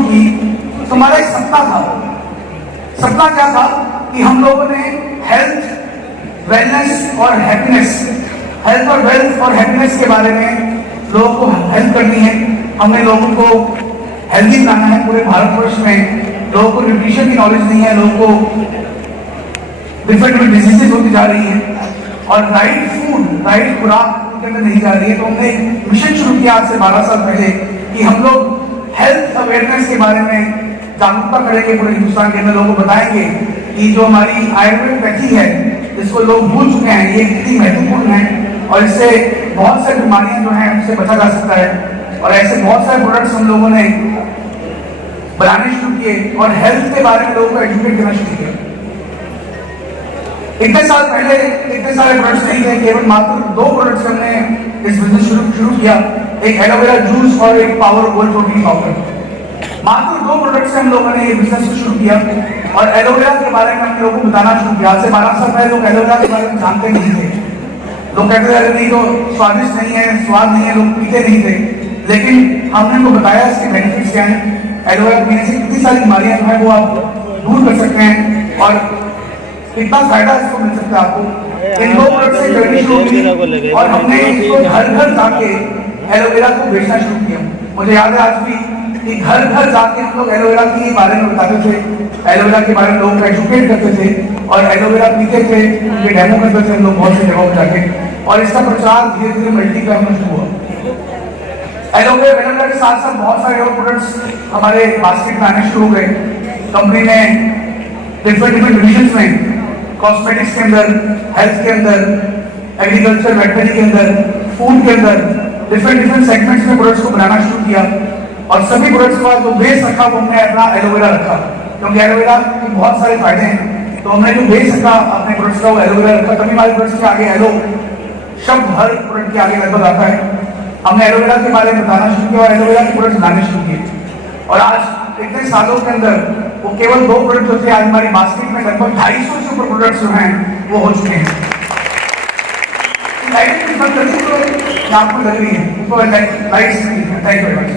शुरू की तो हमारा एक सपना था। सपना क्या था कि हम लोगों ने हेल्थ, वेलनेस और हैप्पीनेस, हेल्थ और वेल्थ और हैप्पीनेस के बारे में लोगों को हेल्प करनी है। हमने लोगों को हेल्दी बनाना है। पूरे भारतवर्ष में लोगों को न्यूट्रिशन की नॉलेज नहीं है, लोगों को डिफरेंट डिजीजेस होती जा रही है और राइट फूड, राइट खुराक उनके अंदर नहीं जा रही है। तो हमने एक मिशन शुरू किया आज से 12 साल पहले कि हम लोग हेल्थ अवेयरनेस के बारे में जागरूकता करेंगे। पूरे हिंदुस्तान के अंदर लोगों को बताएंगे कि जो हमारी आयुर्वेदोपैथी है, जिसको लोग भूल चुके हैं, ये कितनी महत्वपूर्ण है और इससे बहुत सारी बीमारियां जो हैं उससे बचा जा सकता है। और ऐसे बहुत सारे प्रोडक्ट्स हम लोगों ने बनाने शुरू किए और हेल्थ के बारे में लोगों को एजुकेट करना शुरू किया। इतने साल पहले इतने सारे प्रोडक्ट्स नहीं थे, केवल मात्र 2 प्रोडक्ट्स हमने इस बिजनेस शुरू किया, एक एलोवेरा जूस और एक पावर गोल्ड प्रोटीन पाउडर। मात्र 2 प्रोडक्ट्स से हम लोगों ने ये बिजनेस को शुरू किया और एलोवेरा के बारे में हम लोगों को बताना शुरू किया। आज से 12 साल पहले लोग एलोवेरा के बारे में जानते नहीं थे। लोग कहते थे नहीं तो स्वादिष्ट नहीं है, स्वाद नहीं है, लोग पीते नहीं थे। लेकिन हमने उनको बताया इसके बेनिफिट्स क्या हैं। एलोवेरा पीने से कितनी सारी बीमारियां जो है वो आप दूर कर सकते हैं और कितना फायदा इसको मिल सकता है आपको। इन 2 प्रोडक्ट से जर्नी शुरू की और हमने इसको घर घर जाके एलोवेरा को बेचना शुरू किया। मुझे याद है आज भी कि घर घर जाके हम लोग एलोवेरा के बारे में बताते थे, एलोवेरा के बारे में लोगों को एजुकेट करते थे और एलोवेरा पीते थे, उनके डेमो करते थे हम लोग बहुत सी जगहों पर जाके और इसका प्रचार धीरे धीरे मल्टीप्लाई होना शुरू हुआ। एलोवेरा के साथ साथ बहुत सारे और प्रोडक्ट्स हमारे बास्केट में आने शुरू हो गए। कंपनी ने डिफरेंट डिविजन में, कॉस्मेटिक्स के अंदर, हेल्थ के अंदर, एग्रीकल्चर, वेटरनरी के अंदर, फूड के अंदर डिफरेंट सेगमेंट्स में प्रोडक्ट्स को बनाना शुरू किया और सभी प्रोडक्ट्स के बाद जो बेस रखा वो हमने अपना एलोवेरा रखा, क्योंकि एलोवेरा के बहुत सारे फायदे हैं। तो हमने जो बेस रखा अपने प्रोडक्ट्स का वो एलोवेरा रखा। तभी हमारे प्रोडक्ट्स के आगे एलो शब्द हर प्रोडक्ट के आगे लगभग आता है। हमने एलोवेरा के बारे में बताना शुरू किया और एलोवेरा के प्रोडक्ट्स लाने शुरू किए और आज इतने सालों के अंदर वो केवल 2 प्रोडक्ट जो थे, आज हमारी बास्केट में लगभग 250 से ऊपर प्रोडक्ट्स जो हैं वो हो चुके हैं। लाइट की बंद करती तो आपको लग रही है तो lights thank you very much.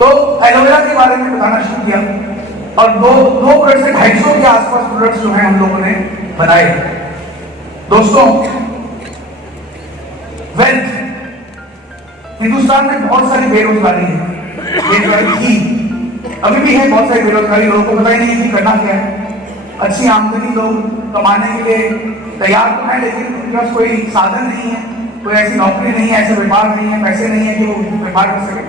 तो एलोवेरा के बारे में बताना शुरू किया और 2 प्रोडक्ट से 250 के आसपास प्रोडक्ट्स जो हैं हम लोगों ने बनाए। दोस्तों, वेल्थ, हिंदुस्तान में बहुत सारी बेरोजगारी है, बेरोजगारी थी, अभी भी है बहुत सारी बेरोजगारी। लोगों को पता ही नहीं कि करना क्या है। अच्छी आमदनी लोग कमाने के लिए तैयार तो है, लेकिन उनके पास कोई साधन नहीं है, कोई ऐसी नौकरी नहीं है, ऐसे व्यापार नहीं है, पैसे नहीं है कि वो व्यापार कर सके।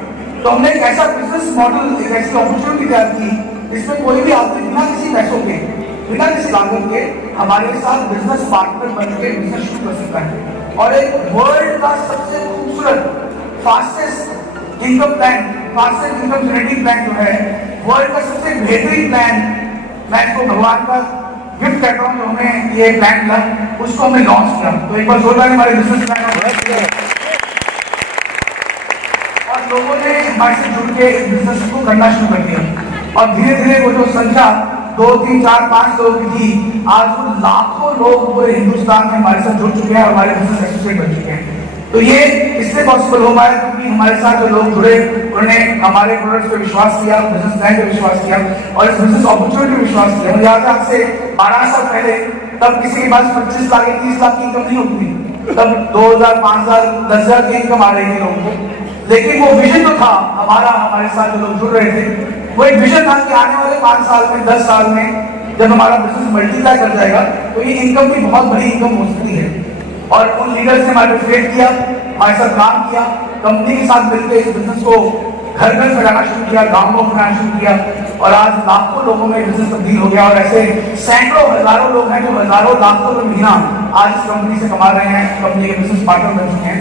तो हमने एक ऐसा बिजनेस मॉडल, एक ऐसी अपॉर्चुनिटी तैयार की जिसमें कोई भी आदमी बिना किसी पैसों के, बिना किसी लागत के हमारे साथ बिजनेस पार्टनर बनकर बिजनेस शुरू कर सकता है। और एक वर्ल्ड का सबसे खूबसूरत, fastest income plan, fastest income generating plan जो है, वर्ल्ड का सबसे बेहतरीन प्लान, मैं इसको भगवान का गिफ्ट कहता हूँ जो हमें ये प्लान मिला, उसको हमने लॉन्च किया। तो एक बार जोरदार हमारे बिजनेस प्लान और लोगों ने हमारे से जुड़ के इस बिजनेस को करना शुरू कर दिया और धीरे धीरे वो जो संख्या 2, 3, 4, 5 लोगों की थी, आज वो लाखों लोग पूरे हिंदुस्तान में हमारे साथ जुड़ चुके हैं और हमारे बिजनेस एसोसिएट बन चुके हैं। तो ये इससे पॉसिबल हो पाया क्योंकि हमारे साथ जो लोग जुड़े उन्होंने हमारे प्रोडक्ट्स पे विश्वास किया, बिजनेस प्लान पे विश्वास किया और इस बिजनेस अपॉर्चुनिटी पे विश्वास किया। मुझे याद है आज से 12 साल पहले तब किसी के पास 25 लाख 30 लाख की इनकम नहीं होती थी, तब 2000, 5000, 10,000 की इनकम आ रही थी लोगों को। लेकिन वो विजन जो था हमारा, हमारे साथ जो लोग जुड़ रहे थे, वो एक विजन था कि आने वाले 5 साल में, 10 साल में जब हमारा बिजनेस मल्टीप्लाई कर जाएगा तो ये इनकम की बहुत बड़ी इनकम हो सकती है। और उन लीडर्स ने हमारे फेट किया, हमारे साथ काम किया, कंपनी के साथ मिलकर इस बिजनेस को घर घर फैलाना शुरू किया, गाँव में फैलाना शुरू किया और आज लाखों लोगों में बिजनेस तब्दील हो गया और ऐसे सैकड़ों हजारों लोग हैं जो हजारों लाखों रुपए महीना आज इस कंपनी से कमा रहे हैं, कंपनी के बिजनेस पार्टनर बन चुके हैं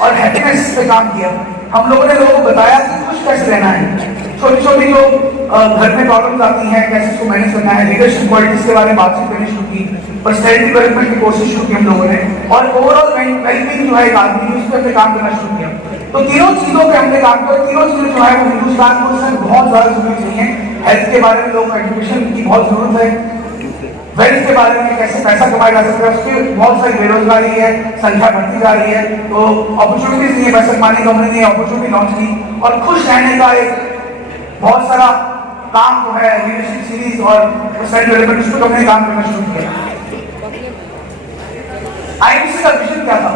और हैप्पीनेस पे काम किया। हम लोगों ने लोगों को बताया कि खुश कैसे रहना है, छोटी छोटी जो घर में प्रॉब्लम्स आती हैं कैसे इसको मैनेज करना है, लीडरशिप क्वालिटीज के बारे में बातचीत करनी शुरू की, पर्सनैलिटी डेवलपमेंट की कोशिश शुरू की हम लोगों ने और ओवरऑल वेलबींग जो है एक आदमी उस पर काम करना शुरू किया। तो तीनों चीजों पे हमने काम किया। तीनों चीजें जो है वो हिंदुस्तान को उससे बहुत ज्यादा जरूरी चाहिए। हेल्थ के बारे में लोगों को एजुकेशन की बहुत जरूरत है, वेल्थ के बारे में कैसे पैसा कमाया जा सकता है, उसकी बहुत सारी बेरोजगारी है, संख्या बढ़ती जा रही है, तो अपॉर्चुनिटीज नहीं है, पैसा कमाने की हमने अपॉर्चुनिटी लॉन्च की और खुश रहने का एक बहुत सारा काम जो है लीडरशिप सीरीज और पर्सनैलिटी डेवलपमेंट उस पर हमने काम करना शुरू किया। आईएमसी का विजन क्या था?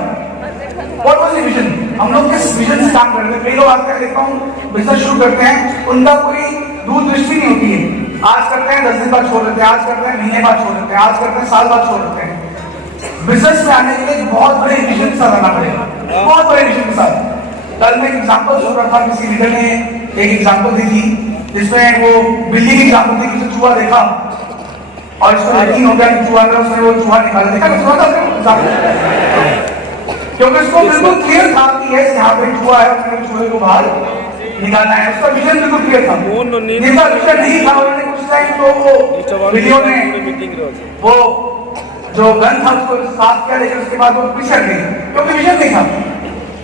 What was the vision? हम लोग किस विजन से काम कर रहे थे? कई लोग आजकल देखता हूँ बिजनेस शुरू करते हैं, उनका कोई दूरदृष्टि नहीं होती है। आज करते हैं 10 दिन बाद छोड़ देते हैं, आज करते हैं महीने बाद छोड़ देते हैं, आज करते हैं साल बाद छोड़ देते हैं। बिजनेस में आने के लिए बहुत बड़े विजन के साथ आना पड़ेगा, बहुत बड़े विजन के साथ। कल मैं एग्जाम्पल सुन रहा था, किसी लीडर ने एक एग्जाम्पल दी थी जिसमें वो बिल्ली की एग्जाम्पल थी, किसी चूहा देखा और इसको यकीन हो गया कि चूहा है, उसने वो चूहा निकाला। देखा चूहा था क्योंकि उसको बिल्कुल क्लियर था कि यस यहाँ पे चूहा है, उसने चूहे को बाहर निकालना है। उसका विजन बिल्कुल क्लियर था। जिनका विजन नहीं था उन्होंने कुछ टाइम तो वो बिल्लियों ने वो जो गन था उसको साफ किया, लेकिन उसके बाद वो पिछड़ गई क्योंकि विजन नहीं था।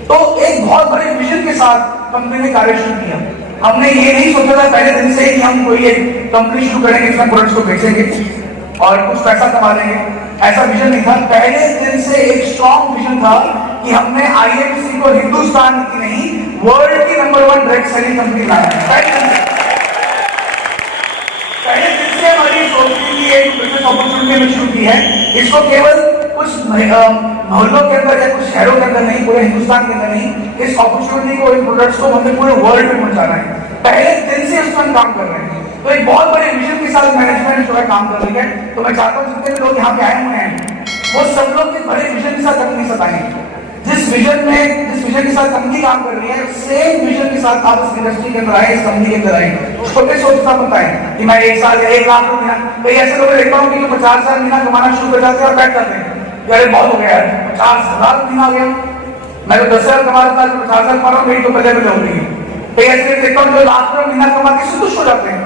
तो एक बहुत बड़े विजन के साथ कंपनी ने कार्य शुरू किया। हमने ये नहीं सोचा था पहले दिन से कि हम कोई एक कंपनी शुरू करेंगे जिसमें प्रोडक्ट्स को बेचेंगे और कुछ पैसा कमा लेंगे, ऐसा विजन नहीं था। पहले दिन से एक स्ट्रॉन्ग विजन था कि हमने आईएमसी को हिंदुस्तान की नहीं वर्ल्ड की नंबर 1 डायरेक्ट सेलिंग कंपनी बनाना है। पहले दिन से हमारी सोच की एक बिजनेस अपॉर्चुनिटी हमने शुरू की है। इसको केवल कुछ मोहल्लों के अंदर या कुछ शहरों के अंदर नहीं, पूरे हिंदुस्तान के अंदर नहीं, इस अपॉर्चुनिटी को, इन प्रोडक्ट्स को हमें पूरे वर्ल्ड में पहुंचाना है। पहले दिन से उस पर काम कर रहे हैं। तो एक बहुत बड़े विजन के साथ मैनेजमेंट जो है काम कर रही है। तो मैं चाहता हूँ जितने भी लोग यहाँ पे आए हुए हैं वो सब लोग एक बड़े विजन के साथ अपनी साथ आए। जिस विजन के साथ कंपनी काम कर रही है, सेम विजन के साथ आप इस इंडस्ट्री के अंदर आए, इस कंपनी के अंदर आए। छोटे सोचना पड़ता है कि मैं 1 साल या 1 लाख रुपया, कई ऐसे लोग देखता हूँ कि 50,000 महीना कमाना शुरू कर जाते हैं और बैठ जाते हैं, अरे बहुत हो गया यार, 50,000 महीना हो गया, मैं तो 10,000 कमा रहा था, 50,000 कमा रहा हूँ, मेरी तो बजे बजे हो रही है। कई ऐसे देखता हूँ जो लाख रुपया महीना कमा के संतुष्ट हो जाते हैं,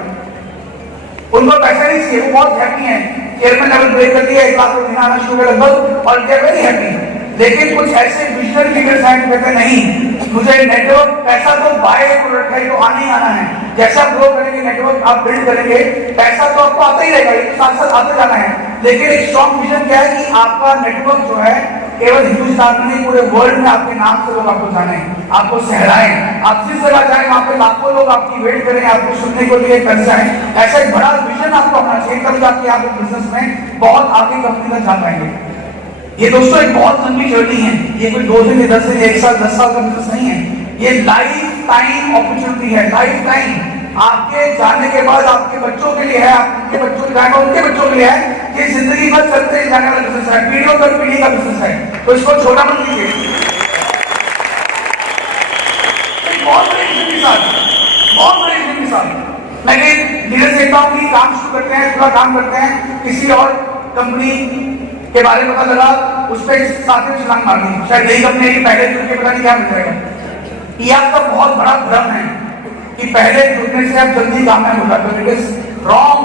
उनको पैसा नहीं चाहिए, वो बहुत हैप्पी है। चेयरमैन लेवल ब्रेक कर दिया, 1 लाख रुपया महीना आना शुरू कर लगभग, और दे वेरी हैप्पी। लेकिन कुछ ऐसे विजनरी लीडर्स हैं कहते हैं नहीं, मुझे नेटवर्क पैसा तो बाय प्रोडक्ट है, तो आने ही आना है। जैसा ग्रो करेंगे, नेटवर्क आप बिल्ड करेंगे, पैसा तो आपको आता ही रहेगा, ये तो साथ साथ आते जाना है। लेकिन एक स्ट्रॉन्ग विजन क्या है कि आपका नेटवर्क जो है केवल हिंदुस्तान में नहीं, पूरे वर्ल्ड में आपके नाम से लोग आपको जाने, आपको सहराएं, आप जिस जगह जाए वहां पे लाखों लोग आपकी वेट करें, आपको सुनने को लिए कर जाए। ऐसा एक बड़ा विजन आपको होना चाहिए, तब जाके आप बिजनेस में बहुत आगे कंपनी तक जा पाएंगे। ये दोस्तों एक बहुत लंबी जर्नी है, ये कोई 2 दिन, 10 दिन, 1 साल, 10 साल का बिजनेस नहीं है। ये लाइफ टाइम अपॉर्चुनिटी है, लाइफ टाइम। आपके जाने के बाद आपके बच्चों के लिए है, आपके बच्चों के जाएगा उनके बच्चों के लिए है। ये जिंदगी भर चलते जाने वाला बिजनेस है, पीढ़ियों दर पीढ़ी का बिजनेस है, तो इसको छोटा मत कीजिए। बहुत बड़े विजन के साथ, बहुत बड़े विजन के साथ मैं लीडर देखता हूँ कि काम शुरू करते हैं, पूरा काम करते हैं, किसी और कंपनी के बारे में पता लगा, उस पर साथ में छलांग मार दी, शायद यही कंपनी है, पहले जुड़ के पता नहीं क्या मिल जाएगा। ये आपका बहुत बड़ा भ्रम है कि पहले जुड़ने से आप जल्दी कामयाब हो जाते हो। It is wrong.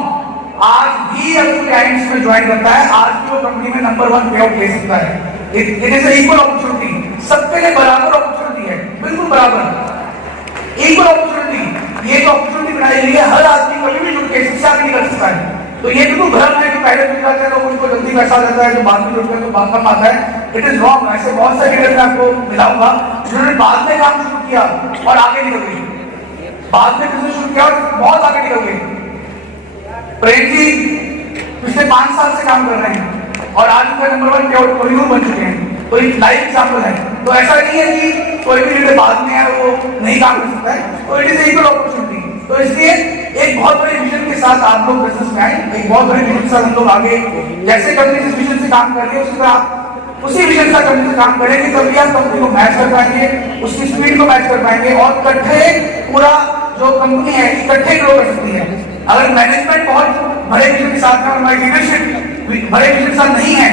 आज भी अगर कोई आईएमसी में ज्वाइन करता है, आज भी वो कंपनी में नंबर 1 पे आउट ले सकता है। इट इज इक्वल अपॉर्चुनिटी, सबके लिए बराबर अपॉर्चुनिटी है, बिल्कुल बराबर इक्वल अपॉर्चुनिटी। ये जो अपॉर्चुनिटी बनाई गई है, हर आदमी कभी भी जुड़ के शिक्षा भी कर सकता है। तो ये बिल्कुल भ्रम है कि पहले जुड़ जाते हैं लोग, उनको जल्दी पैसा देता है, जो बाद में जुड़ते हैं तो बाद कम आता है। It is wrong. ऐसे बहुत सारे लीडर मैं आपको मिलाऊंगा जिन्होंने बाद में काम शुरू किया और आगे निकल गए, बाद में बिजनेस शुरू किया और बहुत आगे निकल गए। प्रेम जी पिछले 5 साल से काम कर रहे हैं और आज उनका नंबर 1 कोहिनूर बन चुके हैं, तो एक लाइव एग्जाम्पल है। तो ऐसा नहीं है कि कोई भी लीडर बाद में है वो नहीं काम कर सकता है, तो इट इज इक्वल अपॉर्चुनिटी। तो इसलिए एक बहुत बड़े विजन के साथ आप लोग बिजनेस में आए, एक बहुत बड़े विजन के साथ हम लोग आगे, जैसे कंपनी जिस विजन से काम कर रही है उसी तरह आप उसी विजन का कंपनी से काम करेंगे, तभी आप कंपनी को मैच कर पाएंगे, उसकी स्पीड को मैच कर पाएंगे और इकट्ठे पूरा जो कंपनी है इकट्ठे ग्रो कर सकती है। अगर मैनेजमेंट बहुत बड़े विजन के साथ है और हमारी लीडरशिप बड़े विजन के साथ नहीं है,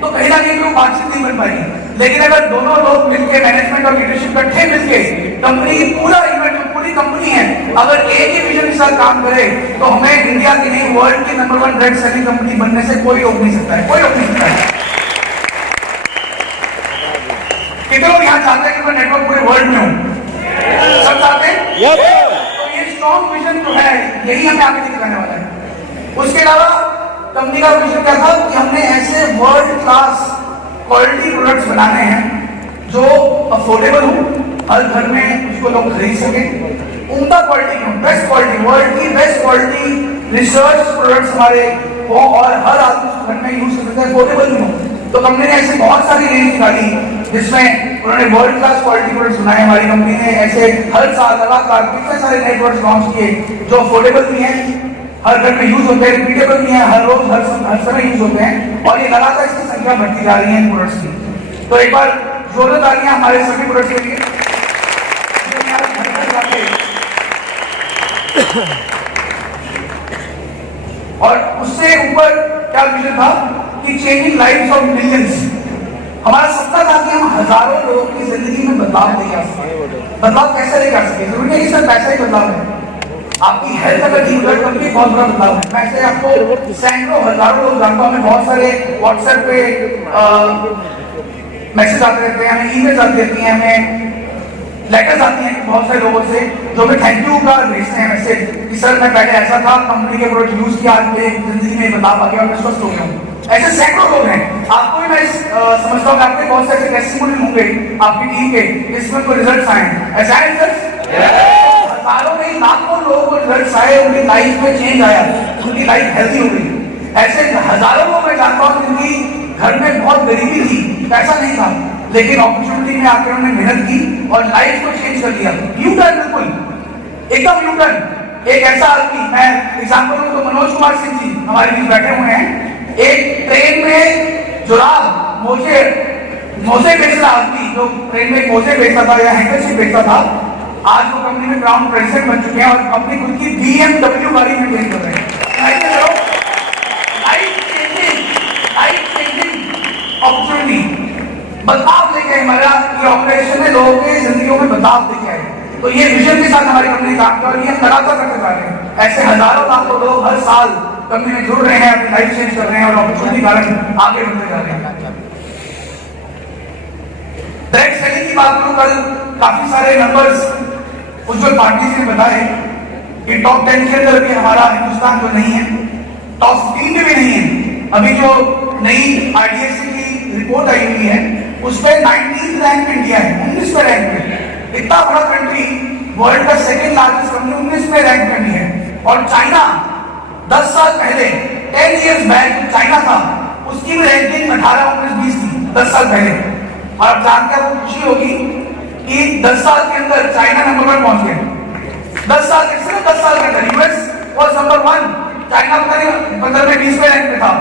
तो कहीं ना कहीं वो बातचीत नहीं बन पाएगी। लेकिन अगर दोनों लोग मिलकर, मैनेजमेंट और लीडरशिप इकट्ठे मिलकर कंपनी की पूरा इवेंट, पूरी कंपनी है, अगर एक ही विजन के साथ काम करे, तो हमें इंडिया की नहीं वर्ल्ड की नंबर 1 डायरेक्ट सेलिंग कंपनी बनने से कोई रोक नहीं सकता है, कोई रोक नहीं सकता है। कितने लोग यहाँ चाहते हैं कि मैं नेटवर्क पूरे वर्ल्ड में हूँ? सब चाहते हैं? तो ये स्ट्रॉन्ग विजन जो है यही हमें आगे दिखाने वाला है। उसके अलावा कंपनी का विजन क्या था कि हमने ऐसे वर्ल्ड क्लास क्वालिटी प्रोडक्ट्स बनाने हैं जो अफोर्डेबल हो, हर घर में उसको लोग खरीद सके, उम्दा क्वालिटी की, बेस्ट क्वालिटी, वर्ल्ड की बेस्ट क्वालिटी रिसर्च प्रोडक्ट्स हमारे हो और हर आदमी उसको घर में यूज कर सकता है, अफोर्डेबल भी हो। तो कंपनी ने ऐसे बहुत सारी रेंज निकाली जिसमें उन्होंने वर्ल्ड क्लास क्वालिटी प्रोडक्ट्स बनाए। हमारी कंपनी ने ऐसे हर साल लगातार कितने सारे नए प्रोडक्ट्स लॉन्च किए जो अफोर्डेबल भी हैं, हर घर में यूज होते हैं, रिपीटेबल भी हैं, हर रोज हर समय यूज होते हैं, और ये लगातार इसकी संख्या बढ़ती जा रही है इन प्रोडक्ट्स की। तो एक बार जोरदार तालियां हमारे सभी प्रोडक्ट्स के लिए। और उससे ऊपर क्या विजन था कि चेंजिंग लाइव्स ऑफ मिलियंस। हमारा सपना था कि हम हजारों लोगों की जिंदगी में बदलाव लेके आ सके। बदलाव कैसे लेके आ सके? जरूरी नहीं कि सिर्फ पैसा ही बदलाव है, आपकी हेल्थ अगर ठीक हो तब भी बहुत बड़ा बदलाव है। मैं ऐसे आपको सैकड़ों हजारों लोग जानता हूं, हमें बहुत सारे व्हाट्सएप पे मैसेज आते रहते हैं, हमें ईमेल्स आती रहती हैं, हमें लेटर्स आती हैं बहुत सारे लोगों से जो हमें थैंक यू का भेजते हैं मैसेज कि सर मैं पहले ऐसा था, कंपनी के प्रोडक्ट यूज किया, आज मेरी जिंदगी में बदलाव आ गया और मैं स्वस्थ हो गया हूँ। ऐसे सैकड़ों लोग हैं। आपको भी मैं समझता हूँ कि आपके बहुत से ऐसे टेस्टिमोनियल होंगे आपकी टीम के जिसमें कोई रिजल्ट आए हैं। ऐसा है रिजल्ट? हजारों नहीं लाखों लोगों को रिजल्ट आए, उनकी लाइफ में चेंज आया, उनकी लाइफ हेल्दी हो गई। ऐसे हजारों लोग मैं जानता हूँ जिनकी घर में बहुत गरीबी थी, पैसा नहीं था, लेकिन अपॉर्चुनिटी में आकर उन्होंने मेहनत की और लाइफ को चेंज कर दिया। यू टर्न, बिल्कुल एकदम यू टर्न। एक ऐसा आदमी, मैं एग्जाम्पल दूं तो मनोज कुमार सिंह जी हमारे बीच बैठे हुए हैं। एक ट्रेन में जुराब मोजे बेच रहा आदमी, जो ट्रेन में मोजे बेचता था या हैंकरशिप बेचता था, आज वो कंपनी में ग्राउंड प्रेसिडेंट बन चुके हैं और अपनी खुद की BMW गाड़ी में ट्रेन कर रहे हैं। अपॉर्चुनिटी बदलाव लेके आए। हमारा ये ऑपरेशन है लोगों के जिंदगियों में बदलाव लेके आए। तो ये विजन के साथ हमारी कंपनी काम कर रही है, लगातार करते जा रहे हैं। ऐसे हजारों लाखों लोग हर साल कंपनी में जुड़ रहे हैं, अपनी लाइफ चेंज कर रहे हैं और अपॉर्चुनिटी कारण आगे बढ़ते जा रहे हैं। डायरेक्ट सेलिंग की बात करूं, कल काफी सारे नंबर्स उज्जवल पार्टी से बताए कि टॉप 10 के अंदर भी हमारा हिंदुस्तान जो नहीं है, टॉप 15 में भी नहीं है। अभी जो नई आईडीएससी की रिपोर्ट आई हुई है उसमें 19th रैंक इंडिया है, 19वें रैंक पे। इतना बड़ा कंट्री, वर्ल्ड का सेकंड लार्जेस्ट कंट्री 19वें रैंक में भी है। और चाइना 10 साल पहले 10 इयर्स बैक चाइना था, उसकी रैंकिंग 18, 19, 20 थी 10 साल पहले। और आप जानकर आपको खुशी होगी कि 10 साल के अंदर चाइना नंबर 1 पहुंच गया। 10 साल के, सिर्फ 10 साल के अंदर यूएस वाज नंबर 1, चाइना पता नहीं 15 में 20वें रैंक पे था।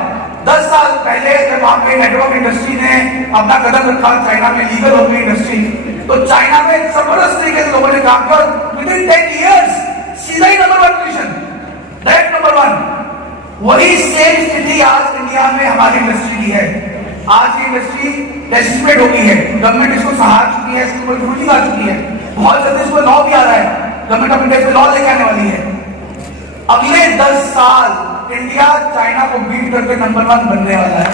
10 साल पहले जब वहां पे नेटवर्क इंडस्ट्री ने अपना कदम रखा, चाइना में लीगल हो गई इंडस्ट्री, तो चाइना में जबरदस्त तरीके से लोगों ने काम किया और विदिन 10 इयर्स सीधा ही नंबर 1 पोजीशन, डायरेक्ट नंबर 1। वही सेम स्थिति आज इंडिया में हमारी इंडस्ट्री की है। आज ये इंडस्ट्री डेस्परेट हो गई है, गवर्नमेंट इसको सहार चुकी है, इसको रूलिंग आ चुकी है, बहुत जल्दी इसको लॉ भी आ रहा है, गवर्नमेंट ऑफ इंडिया लॉ लेके आने वाली है। अगले 10 साल इंडिया चाइना को बीट करके नंबर 1 बनने वाला है।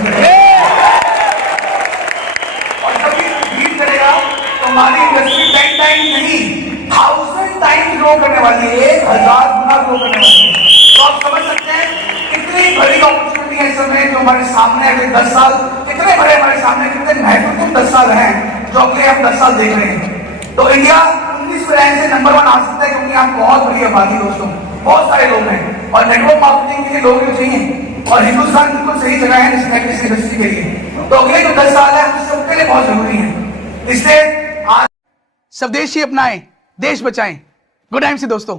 और जब ये बीट करेगा तो हमारी इंडस्ट्री 10 टाइम नहीं 1000 टाइम ग्रो करने वाली है, 1000 गुना ग्रो करने वाली है। तो आप समझ सकते हैं कितनी बड़ी अपॉर्चुनिटी है इस समय जो हमारे सामने अगले 10 साल, कितने बड़े हमारे सामने, कितने महत्वपूर्ण 10 साल हैं जो अगले हम 10 साल देख रहे हैं। तो इंडिया 19वें रैंक से नंबर 1 आ सकता है क्योंकि आप बहुत बड़ी आबादी दोस्तों, बहुत सारे लोग हैं और नेटवर्क मार्केटिंग के लिए लोग भी चाहिए और हिंदुस्तान बिल्कुल सही जगह है इस इंडस्ट्री के लिए। तो अगले जो 10 साल है हम सबके लिए बहुत जरूरी है। इसलिए आज स्वदेशी अपनाएं, देश बचाएं। गुड टाइम से दोस्तों।